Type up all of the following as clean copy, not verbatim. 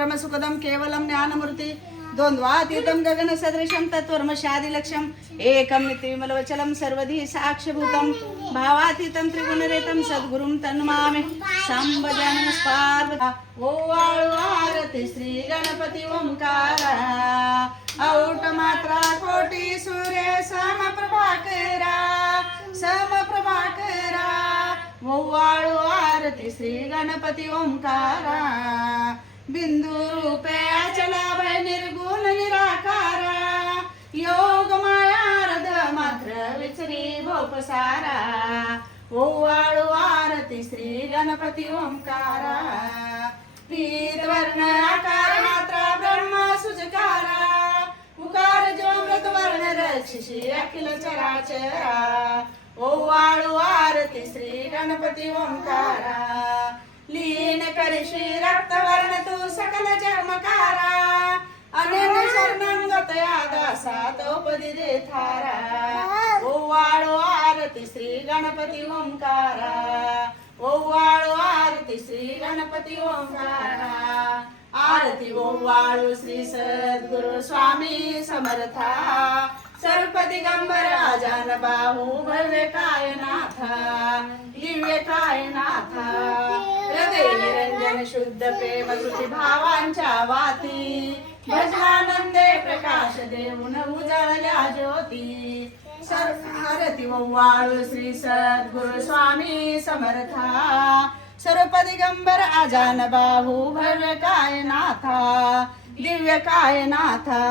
परमसुखदं केवलं ज्ञानमूर्ति द्वन्द्वातीतं गगनसदृशं तत्त्वमशादिलक्ष्यम् एकं नित्यविमलवचलं सर्वधी साक्षिभूतं भावातीतं त्रिगुणरहितं सद्गुरुं तन्नमामि संभजामि पार्वती ओवाळू आरती श्री गणपती ओंकारा औट मात्रा कोटी सूर्य समप्रभाकरा ओवाळू आरती श्री गणपती ओंकारा बिंदू रूपे अचला भय निर्गुण निराकारा योग माया रद मात्र विचरी भोपसारा ओवाळू आरती श्री गणपती ओंकारा पीत वर्ण आकार मात्रा ब्रह्म सुजकारा उकार जो मृत वर्ण रक्षिषी अखिल चराचरा ओवाळू आरती श्री गणपती ओंकारा लीन करशी रक्तवर्ण तू सकल चमकारा अनन्य शरणंगतया दासा तोपदी दे थारा ओवाळू आरती श्री गणपती ओंकारा ओवाळू आरती श्री गणपती ओंकारा आरती ओवाळू श्री सद्गुरु स्वामी समर्था सर्प दिगंबर आजान बाहू भव्य कायनाथा दिव्य कायनाथा हृदय निरंजन शुद्ध प्रेम कृती भावांच्या वाती भजनानंदे प्रकाश देऊन उजळल्या ज्योती आरती ओवाळू श्री सद्गुरु स्वामी समर्था सर्प दिगंबर आजान बाहू भव्य कायनाथा दिव्य कायनाथा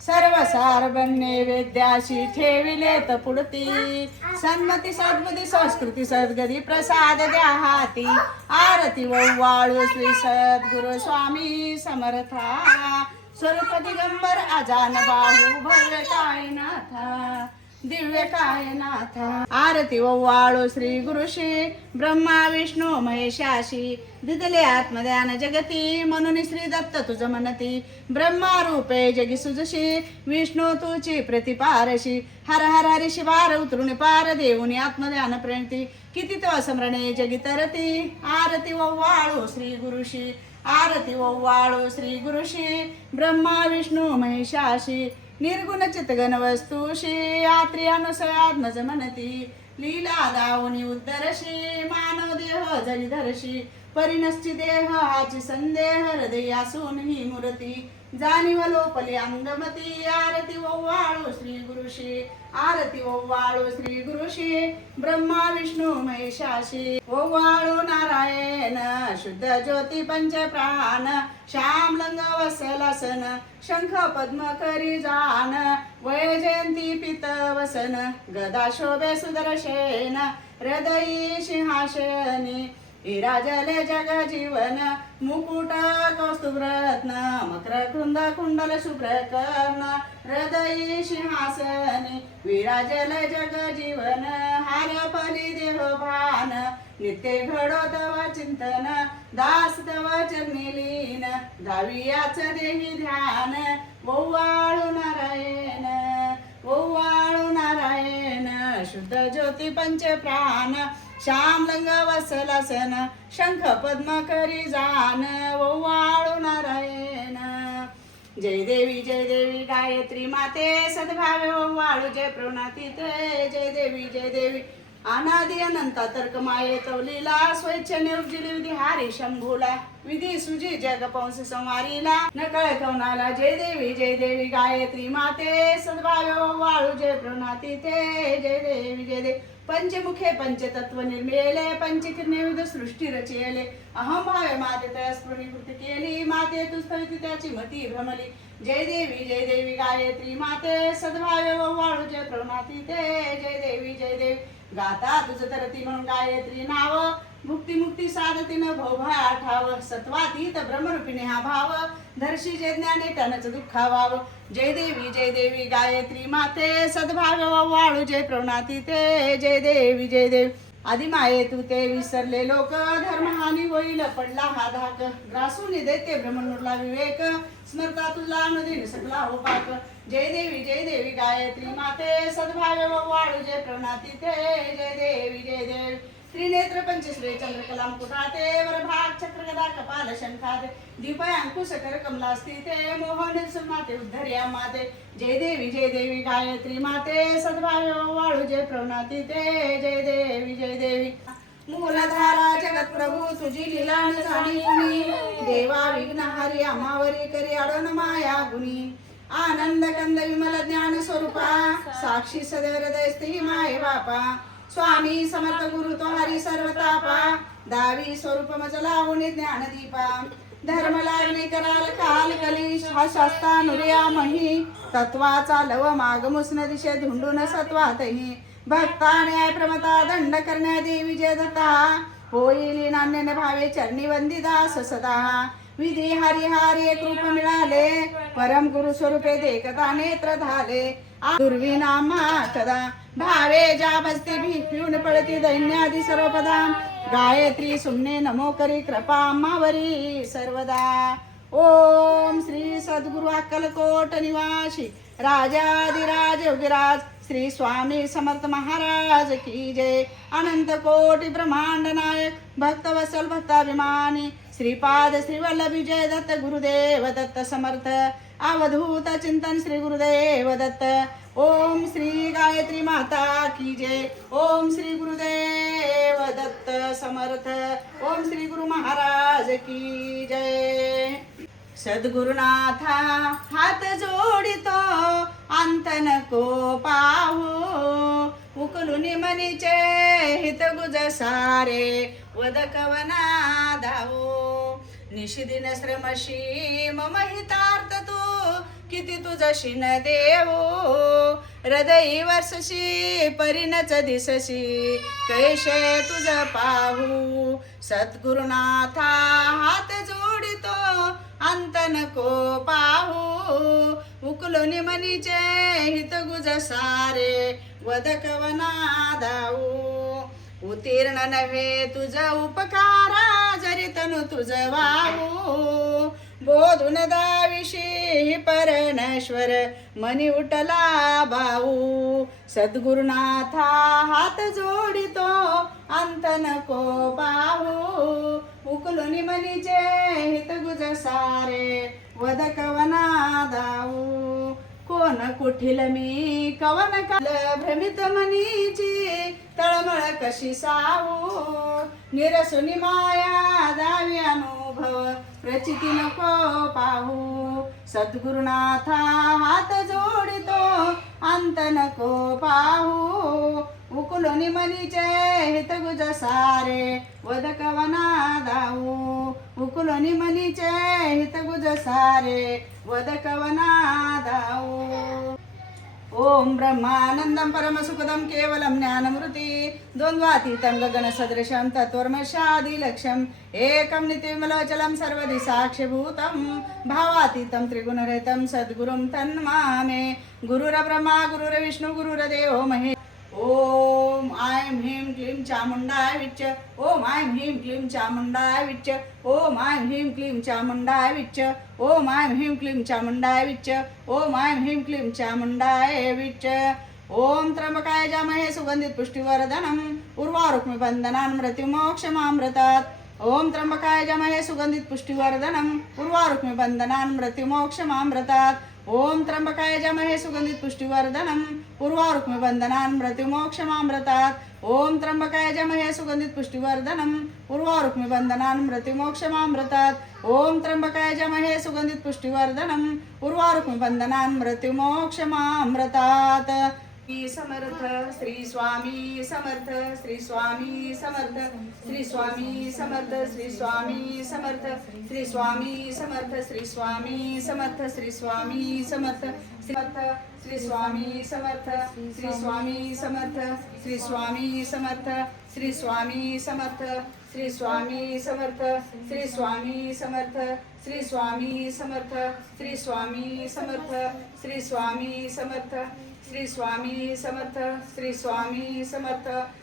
सर्वसार बनणे वेद्याशी ठेविलेत पुढती सन्मती सद्बुद्धी संस्कृती सद्गती प्रसाद द्या हाती आरती ओवाळू श्री सद्गुरु स्वामी समर्था स्वरूप दिगंबर आजान बाहू भव्य कायनाथा दिव्य कायनाथा आरती ओवाळू श्री गुरुशी ब्रह्मा विष्णू महेशाशी दिदले आत्मध्यान जगती म्हणून श्री दत्त तुझ म्हणती ब्रह्मा रूपे जगी सुजशी विष्णू तुची प्रतिपारशी हर हर हरी शिवार उतरुणी पार देऊनी आत्मध्यान प्रणती किती तो स्मरणे जगी तरती आरती ओवाळू श्री गुरुशी आरती ओवाळू श्री गुरुशी ब्रह्मा विष्णू महेशाशी निर्गुण चितगण वस्तुशी यात्री अनुसयात्मज म्हणती लीला दावनी उद्धरशी मानव देह जरी धरशी परिणश्ची देह हाची संदेह हृदयासून ही मूर्ती जाणीव लोपली अंगमती आरती ओवाळू श्री गुरुशी आरती ओवाळू श्री गुरुशी ब्रह्मा विष्णू महेशाशी ओवाळू नारायण शुद्ध ज्योती पंच प्राण श्याम लंग वसलासन शंख पद्म करी जान वैजयंती पित वसन गदा शोभे सुदर्शेन हृदयी सिंहासनी विराजले जग जीवन मुकुट कौस्तुभ रत्न मकर कृंद कुंडल शुभ्र कर्ण हृदयी सिंहासनी विराजले जग जीवन हार फली देह भान नित्य घडो तव चिंतन दास तव चरणी लीन धावियाच देही ध्यान ओवाळू नारायण ओवाळू नारायण शुद्ध ज्योती पंच प्राण श्याम लंग वसलासन शंख पद्म करी जान ओवाळू नारायण जय देवी गायत्री माते सद्भावे ओवाळू जय प्रवनातीते जय देवी अनादि अनंता तर्क माये तवलीला स्वेच्छेने उपजिली विधी हारी शंभूला विधी सुजी जग पंस संवारीला नकळ कवनाला जय देवी गायत्री माते सद्भावे ओवाळू जय प्रवनातीते जय देवी पंचमुखे पंचतत्व निर्मिले पंचकिरणे विविध सृष्टी रचिले अहम भावे माते तया स्फुरीकृती केली माते तू स्थविती त्याची मती भ्रमली जय देवी गायत्री माते सद्भावे ओवाळू जय प्रवनातीते जय देवी गाता तुझ तरती म्हणून गायत्री नाव मुक्ती साधतीनं भोभा आठाव सत्वातीत ब्रह्मरूपिणे हा भाव धर्षी जे ज्ञाने टनच दुःखावाव जय देवी गायत्री माते सद्भावे ओवाळू जय प्रवनातीते जय देवी आदिमाये तू ते विसरले लोक धर्महानी होईल पडला हा धाक ग्रासून देते ब्रह्मनुरला विवेक स्मरता तुझला अनुदिन सकला हो पाक जय देवी गायत्री माते सद्भावे ओवाळू जय प्रवनातीते जय देवी त्रिनेत्र पंचश्री चंद्रकलां कुटाते वरभाग चक्र गदा कपाल शंखाते दीपय अंकुश कर कमलास्थिते मोहन सुमाते उद्धर्या माते जय देवी गायत्री माते सद्भाव वाळू जय प्रवनाती ते जय देवी मूलधारा जगत प्रभू तुझी लीला न जाणी कुणी देवा विघ्नहारी अमावरी करी अडन माया गुणी आनंद कंद विमल ज्ञान स्वरूपा साक्षी सदैव हृदय स्त्री माय बापा स्वामी समर्थ गुरु तो हरी सर्वतापा दावी स्वरूप मजला होणे ज्ञानदीपा धर्म लागणे कराल काल कलिश हा शास्ता नुर्या मही तत्वाचा लव माग मुसन दिशे धुंडून सत्वातही भक्ता न्याय प्रमता दंड करण्यादी विजय दत्ता होईल नान्य भावे चरणी वंदिदास सदा विधी हरिहारी एक रूप मिळाले परम गुरु स्वरूपे देखता नेत्र झाले दुर्विनामा कदा भावे ज्या बसती भिवून पडती दैन्यादी सर्वपदा गायत्री सुमने नमो करी कृपा मावरी सर्वदा ओम श्री सद्गुरु अक्कलकोट निवासी राजाधिराज योगीराज श्री स्वामी समर्थ महाराज की जय अनंत कोटि ब्रह्मांड नायक भक्त वत्सल भक्ताभिमानी श्रीपाद श्री वल्लभ जय दत्त गुरुदेव दत्त समर्थ अवधूत चिंतन श्री गुरुदेव दत्त ओम श्री गायत्री माता की जय ओम श्री गुरुदेव दत्त समर्थ ओम श्री गुरु महाराज की जय सद्गुरुनाथा हात जोडितो अंत नको पाहू उकलून मनीचे हित गुज सारे वदकवना धावू निशिदिन श्रमशी मम हितार्थ तू किती तुझशी न देवो हृदयी वर्षशी परिणच दिसशी कैशे तुझ पाहू सद्गुरुनाथा हात जोडितो अंत नको पाहू उकलोनी मनीचे हित गुज सारे वदकवना धावू उत्तीर्ण नव्हे तुझ उपकारा जरी तनु तुझ वाहू बोधून दाविशी परमेश्वर मनी उठला भाऊ सद्गुरुनाथा हात जोडितो अंत नको पाहू उकलून मनीचे हित गुज सारे वदकवना धावू कोण कुठील मी कवन काल भ्रमित मनीची तळमळ कशी सावू निरसुनी माया दावी अनुभव प्रचिती नको पाहू सद्गुरुनाथा हात जोडितो अंत नको पाहू उकलोनी मनीचे हित गुज सारे वदकवना धावू उकलोनी मनीचे हित गुज सारे वदकवना धावू ओम ब्रह्मानंदं परमसुखदं केवलं ज्ञानमृति द्वन्द्वातीतं गगनसदृशं तत्त्वमशादिलक्ष्यम् एकं नित्यविमलचलं सर्वदि साक्षिभूतं भावातीतं त्रिगुणरहितं सद्गुरुं तन्मामे गुरुर्ब्रह्मा गुरुर्विष्णु गुरुर्देवो महेश्वरः ओम ऐं ह्रीं क्लीं चामुण्डाय विच्च ओम ऐं ह्रीं क्लीं चामुण्डाय विच्च ओम ऐं ह्रीं क्लीं चामुण्डाय विच्च ओम ऐं ह्रीं क्लीं चामुण्डाय विच्च ओम ऐं ह्रीं क्लीं चामुण्डाय विच्च ओम त्र्यंबकाय जामहे सुगंधित पुष्टिवर्धनम् उर्वारुक्मि बन्धनान् मृत्युमोक्षमामृतात् ओम त्र्यंबकाय जामहे सुगंधित पुष्टिवर्धनम् उर्वारुक्मि बन्धनान् मृत्युमोक्षमामृतात् ओम त्र्यंबकाय जामहे सुगंधित पुष्टिवर्धनम् उर्वारुक्मि बन्धनान् मृत्युमोक्षमामृतात् ओम त्र्यंबकाय जामहे सुगंधित पुष्टिवर्धनम् उर्वारुक्मि बन्धनान् मृत्युमोक्षमामृतात् ओम त्र्यंबकाय जामहे सुगंधित पुष्टिवर्धनम् उर्वारुक्मि बन्धनान् मृत्युमोक्षमामृतात् समर्थ श्री स्वामी समर्थ श्री स्वामी समर्थ श्री स्वामी समर्थ श्री स्वामी समर्थ श्री स्वामी समर्थ श्री स्वामी समर्थ श्री स्वामी समर्थ समर्थ श्री स्वामी समर्थ श्री स्वामी समर्थ श्री स्वामी समर्थ श्री स्वामी समर्थ श्री स्वामी समर्थ श्री स्वामी समर्थ श्री स्वामी समर्थ श्री स्वामी समर्थ श्री स्वामी समर्थ श्री स्वामी समर्थ श्री स्वामी समर्थ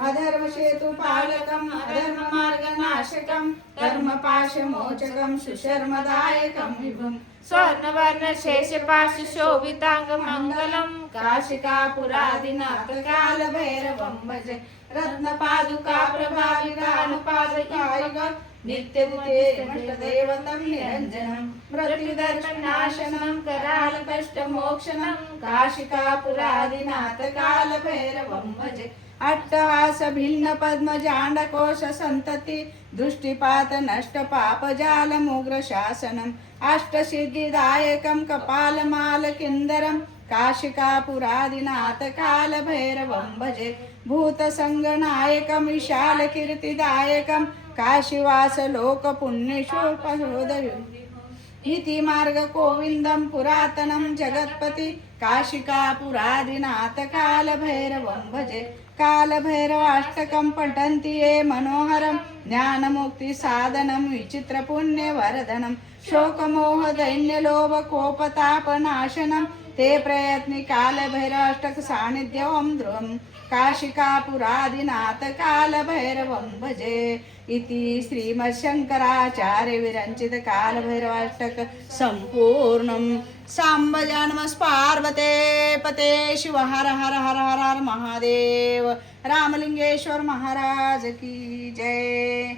अधर्मसेतुपालकम् अधर्ममार्गनाशकं कर्मपाशमोचकं सुशर्मदायकं विभुम् स्वर्णवर्णशेषपाशशोभिताङ्गमङ्गलं काशिकापुरादिनाथकालभैरवं भजे रत्नपादुका प्रभाविकानुपादकायिक नित्यमुक्तेष्टदैवतं निरञ्जनं मृत्युदर्शनाशनं करालकष्टमोक्षणं काशिकापुरादिनाथकालभैरवं भजे अट्टहास भिन्न पद्मजाण्डकोश संतति दृष्टिपात नष्ट पापजालमुग्र शासनम् अष्टसिद्धिदायकं कपालमालकिन्दरं काशिकापुरादिनाथ कालभैरवं भजे भूतसङ्गनायकं विशालकीर्तिदायकं काशीवासलोकपुण्यशोपशोदयम् इति मार्गगोविन्दं पुरातनं जगत्पति काशिकापुरादिनाथ कालभैरवं भजे कालभैरवाष्टकं पठन्ति ये मनोहरं ज्ञानमुक्तिसाधनं विचित्रपुण्यवर्धनं शोकमोहदैन्यलोभकोपतापनाशनं ते प्रयत्नि कालभैरवाष्टक सान्निध्यं ध्रुवं काशिकापुरादिनाथ कालभैरवं भजे इति श्रीमच्छङ्कराचार्य विरचित कालभैरवाष्टक सम्पूर्णं साम्ब नमः पार्वते पते शिव हर हर हर हर हर महादेव रामलिंगेश्वर महाराज की जय।